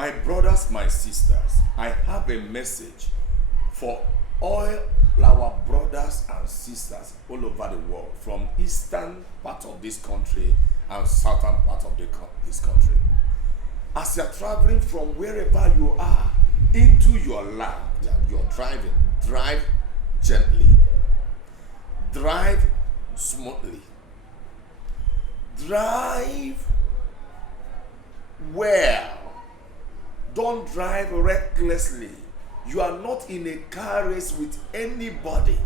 My brothers, my sisters, I have a message for all our brothers and sisters all over the world, from eastern part of this country and southern part of this country. As you're traveling from wherever you are into your land that you're driving, drive gently, drive smoothly, drive well. Don't drive recklessly. You are not in a car race with anybody,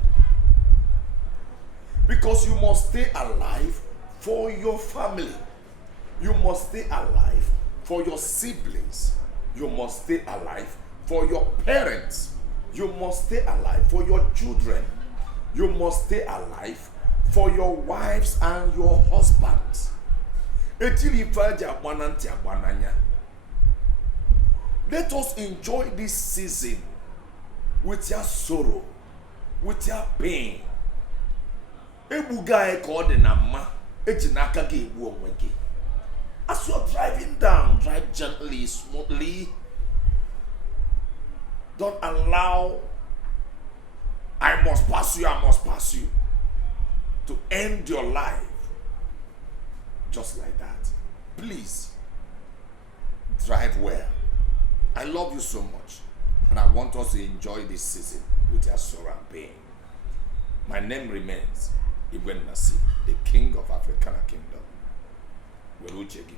because you must stay alive for your family. You must stay alive for your siblings. You must stay alive for your parents. You must stay alive for your children. You must stay alive for your wives and your husbands. Let us enjoy this season with your sorrow, with your pain. As you're driving down, drive gently, smoothly. Don't allow I must pass you to end your life just like that. Please drive well. I love you so much, and I want us to enjoy this season with your sorrow and pain. My name remains Igwen Nasi, the King of African Kingdom. Weluchegi.